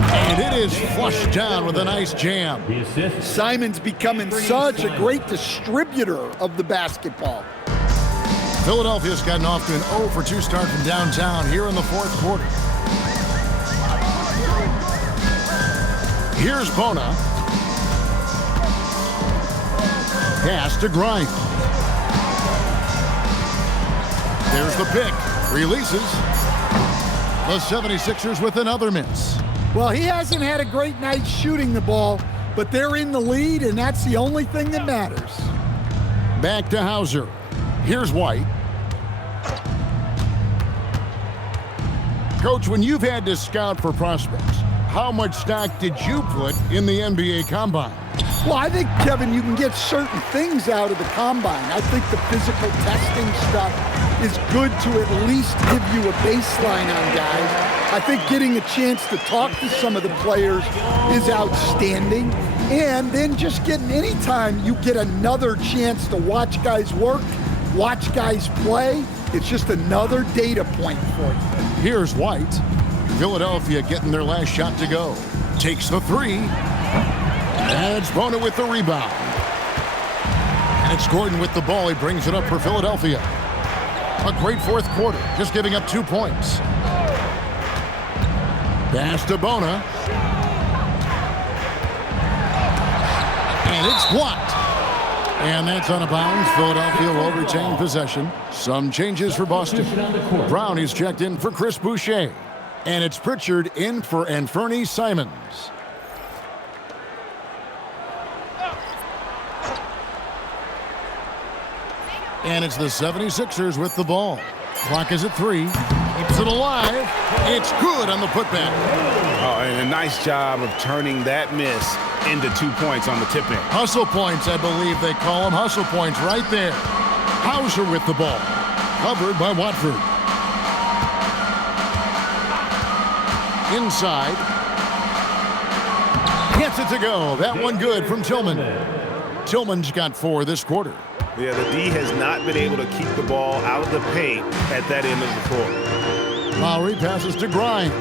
And it is flushed down with a nice jam. Simon's becoming such a great distributor of the basketball. Philadelphia's gotten off to an 0 for 2 start from downtown here in the 4th quarter. Here's Bona. Pass to Grimes. There's the pick. Releases. The 76ers with another miss. Well, he hasn't had a great night shooting the ball, but they're in the lead, and that's the only thing that matters. Back to Hauser. Here's White. Coach, when you've had to scout for prospects, how much stock did you put in the NBA Combine? Well, I think, Kevin, you can get certain things out of the Combine. I think the physical testing stuff is good to at least give you a baseline on guys. I think getting a chance to talk to some of the players is outstanding. And then just getting anytime you get another chance to watch guys work, watch guys play, it's just another data point for you. Here's White. Philadelphia getting their last shot to go. Takes the 3. And it's Bona with the rebound. And it's Gordon with the ball. He brings it up for Philadelphia. A great 4th quarter, just giving up 2 points. Pass to Bona. And it's blocked. And that's out of bounds. Philadelphia will retain possession. Some changes for Boston. Brown is checked in for Chris Boucher. And it's Pritchard in for Anfernee Simons. And it's the 76ers with the ball. Clock is at 3. Keeps it alive. It's good on the putback. Oh, and a nice job of turning that miss into 2 points on the tip-in. Hustle points, I believe they call them. Hustle points right there. Hauser with the ball. Covered by Watford. Inside. Gets it to go. That one good from Tillman. Tillman's got 4 this quarter. Yeah, the D has not been able to keep the ball out of the paint at that end of the court. Lowry passes to Grimes.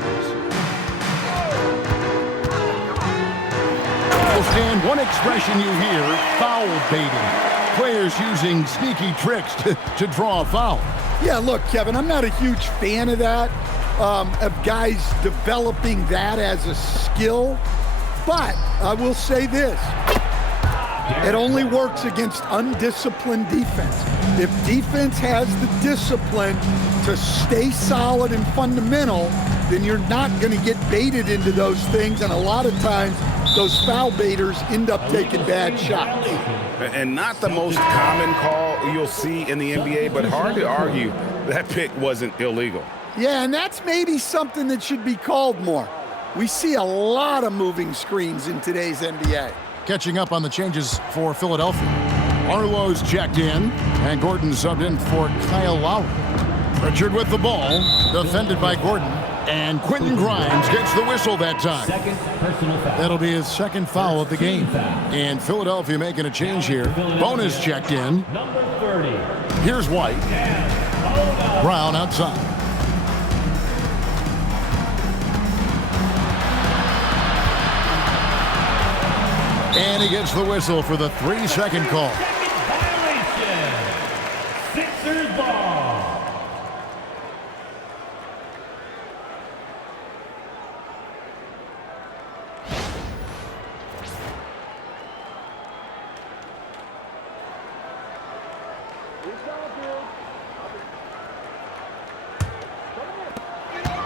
Well, Stan, one expression you hear, foul baiting. Players using sneaky tricks to draw a foul. Yeah, look, Kevin, I'm not a huge fan of that, of guys developing that as a skill. But I will say this. It only works against undisciplined defense. If defense has the discipline to stay solid and fundamental, then you're not going to get baited into those things. And a lot of times, those foul baiters end up taking bad shots. And not the most common call you'll see in the NBA, but hard to argue that pick wasn't illegal. Yeah, and that's maybe something that should be called more. We see a lot of moving screens in today's NBA. Catching up on the changes for Philadelphia. Arlo's checked in, and Gordon subbed in for Kyle Lowry. Pritchard with the ball, defended by Gordon, and Quentin Grimes gets the whistle that time. Second personal foul. That'll be his second foul of the game. And Philadelphia making a change here. Bonus checked in. Number 30. Here's White. Brown outside. And he gets the whistle for the 3-second call. Violation. Sixers ball.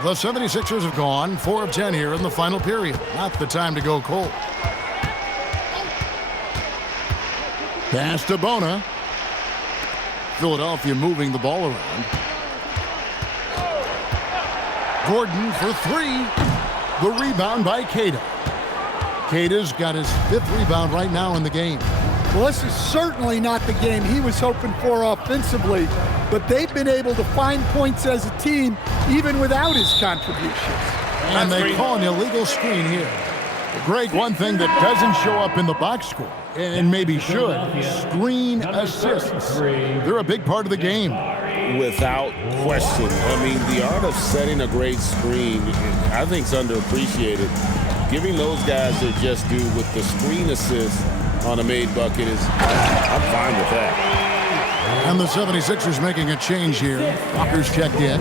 The 76ers have gone 4 of 10 here in the final period. Not the time to go cold. Pass to Bona. Philadelphia moving the ball around. Gordon for 3. The rebound by Queta. Queta's got his 5th rebound right now in the game. Well, this is certainly not the game he was hoping for offensively, but they've been able to find points as a team even without his contributions. And they call an illegal screen here. Greg, one thing that doesn't show up in the box score, and maybe should, screen assists. They're a big part of the game. Without question. I mean, the art of setting a great screen, I think, is underappreciated. Giving those guys their just due with the screen assist on a made bucket is, I'm fine with that. And the 76ers making a change here. Walker's checked in.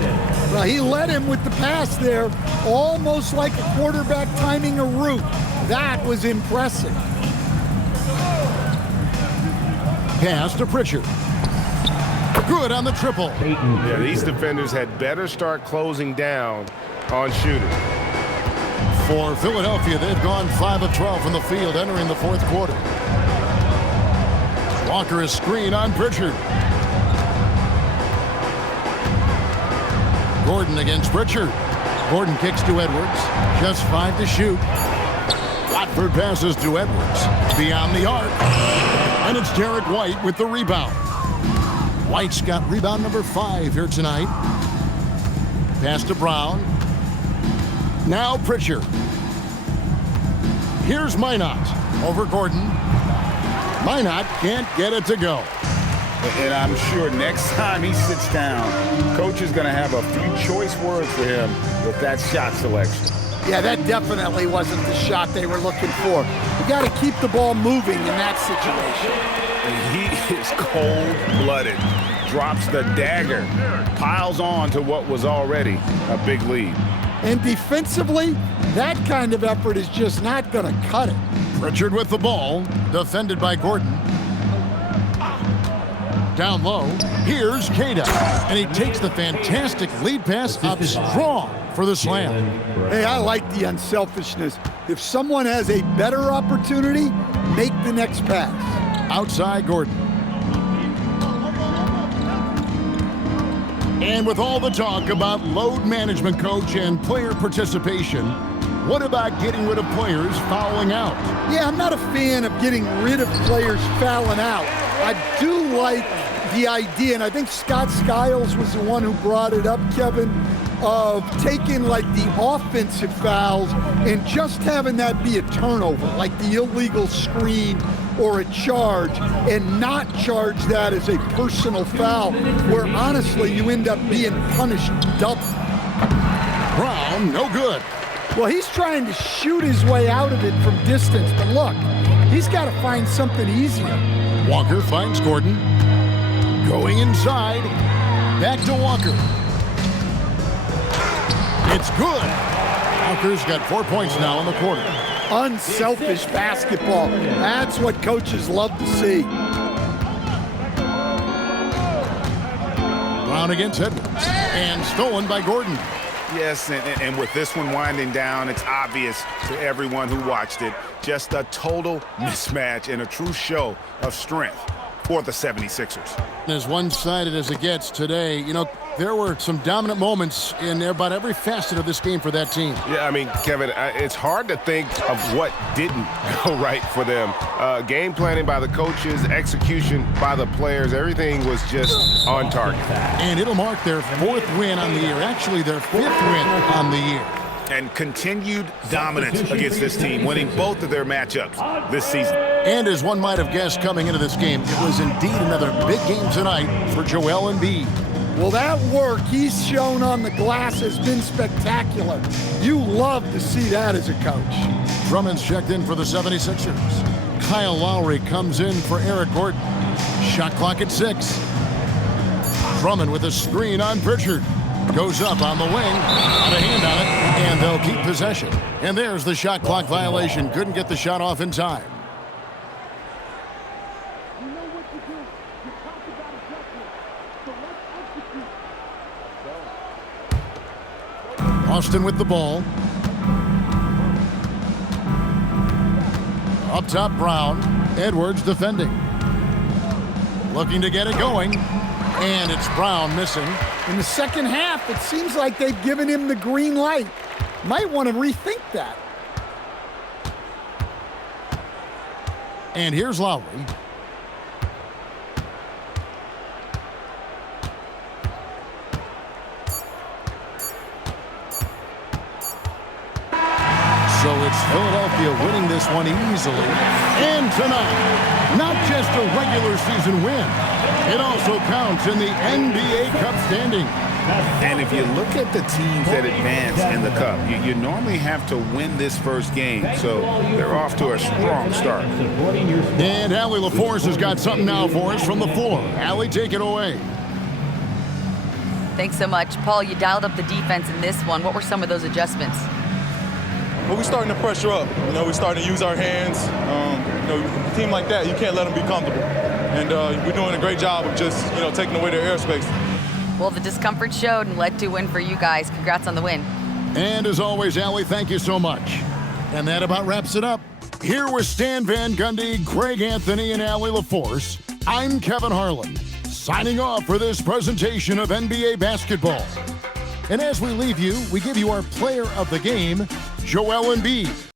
Well, he led him with the pass there, almost like a quarterback timing a route. That was impressive. Pass to Pritchard. Good on the triple. Yeah, these defenders had better start closing down on shooting. For Philadelphia, they've gone 5 of 12 from the field entering the 4th quarter. Walker is screen on Pritchard. Gordon against Pritchard. Gordon kicks to Edwards. Just 5 to shoot. Watford passes to Edwards. Beyond the arc. And it's Derek White with the rebound. White's got rebound number 5 here tonight. Pass to Brown. Now Pritchard. Here's Minot over Gordon. Minot can't get it to go. And I'm sure next time he sits down, coach is going to have a few choice words for him with that shot selection. Yeah, that definitely wasn't the shot they were looking for. You got to keep the ball moving in that situation. And he is cold-blooded. Drops the dagger. Piles on to what was already a big lead. And defensively, that kind of effort is just not going to cut it. Pritchard with the ball, defended by Gordon. Down low, here's Queta, and he takes the fantastic lead pass up strong for the slam. Hey, I like the unselfishness. If someone has a better opportunity, make the next pass. Outside Gordon. And with all the talk about load management, coach, and player participation, what about getting rid of players fouling out? Yeah, I'm not a fan of getting rid of players fouling out. I do like the idea, and I think Scott Skiles was the one who brought it up, Kevin, of taking like the offensive fouls and just having that be a turnover, like the illegal screen or a charge and not charge that as a personal foul, where honestly you end up being punished double. Brown, no good. Well, he's trying to shoot his way out of it from distance, but look, he's got to find something easier. Walker finds Gordon. Going inside. Back to Walker. It's good. Walker's got 4 points now in the quarter. Unselfish basketball. That's what coaches love to see. Brown against Edwards. And stolen by Gordon. Yes, and with this one winding down, it's obvious to everyone who watched it. Just a total mismatch and a true show of strength for the 76ers. As one-sided as it gets today, you know, there were some dominant moments in about every facet of this game for that team. Yeah, I mean, Kevin, it's hard to think of what didn't go right for them. Game planning by the coaches, execution by the players, everything was just on target. And it'll mark their 4th win on the year, actually their 5th win on the year. And continued dominance against this team, winning both of their matchups this season. And as one might have guessed coming into this game, it was indeed another big game tonight for Joel Embiid. Well, that work he's shown on the glass has been spectacular. You love to see that as a coach. Drummond's checked in for the 76ers. Kyle Lowry comes in for Eric Gordon. Shot clock at 6. Drummond with a screen on Pritchard. Goes up on the wing, got a hand on it, and they'll keep possession. And there's the shot clock violation. Couldn't get the shot off in time. Austin with the ball. Up top, Brown. Edwards defending. Looking to get it going. And it's Brown missing. In the second half, it seems like they've given him the green light. Might want to rethink that. And here's Lowry. So it's Philadelphia winning this one easily. And tonight, not just a regular season win, it also counts in the NBA Cup standing. And if you look at the teams that advance in the Cup, you normally have to win this first game, so they're off to a strong start. And Allie LaForce has got something now for us from the floor. Allie, take it away. Thanks so much. Paul, you dialed up the defense in this one. What were some of those adjustments? Well, we're starting to pressure up. You know, we're starting to use our hands. You know, a team like that, you can't let them be comfortable. And we're doing a great job of just, you know, taking away their airspace. Well, the discomfort showed and led to a win for you guys. Congrats on the win. And as always, Allie, thank you so much. And that about wraps it up. Here with Stan Van Gundy, Greg Anthony, and Allie LaForce, I'm Kevin Harlan, signing off for this presentation of NBA basketball. And as we leave you, we give you our player of the game, Joel Embiid.